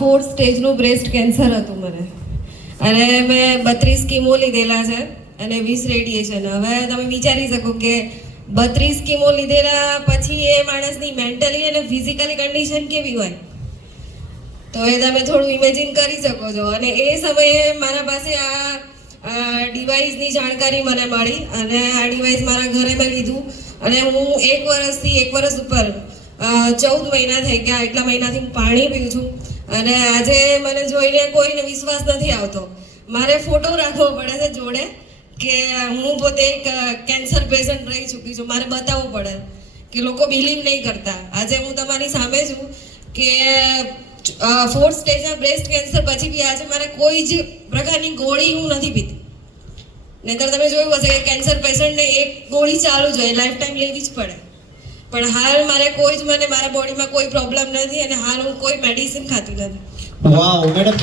4th સ્ટેજનું breast cancer હતું મને, અને મેં 32 કીમો લીધેલા છે અને 20 રેડિયેશન. હવે તમે વિચારી શકો કે 32 કીમો લીધેલા પછી એ માણસની મેન્ટલી અને ફિઝિકલી કન્ડિશન કેવી હોય, તો એ તમે થોડું ઇમેજિન કરી શકો છો. અને એ સમયે મારા પાસે આ ડિવાઇસની જાણકારી મને મળી અને આ ડિવાઇસ મારા ઘરે મેં લીધું અને હું 1 વર્ષથી 1 વર્ષ ઉપર 14 મહિના થઈ ગયા. એટલા મહિનાથી હું પાણી પીઉં છું અને આજે મને જોઈને કોઈને વિશ્વાસ નથી આવતો. મારે ફોટો રાખવો પડે છે જોડે કે હું પોતે એક કેન્સર પેશન્ટ રહી ચૂકી છું. મારે બતાવવું પડે કે લોકો બિલીવ નહીં કરતા. આજે હું તમારી સામે છું કે 4th સ્ટેજના બ્રેસ્ટ કેન્સર પછી બી આજે મારે કોઈ જ પ્રકારની ગોળી હું નથી પીતી. નહીંતર તમે જોયું હશે કે કેન્સર પેશન્ટને એક ગોળી ચાલુ જ હોય, લાઈફ ટાઈમ લેવી જ પડે. પણ હાલ મારે કોઈ જ મને મારા બોડીમાં કોઈ પ્રોબ્લેમ નથી અને હાલ હું કોઈ મેડિસિન ખાતી નથી. વાવ મેડમ.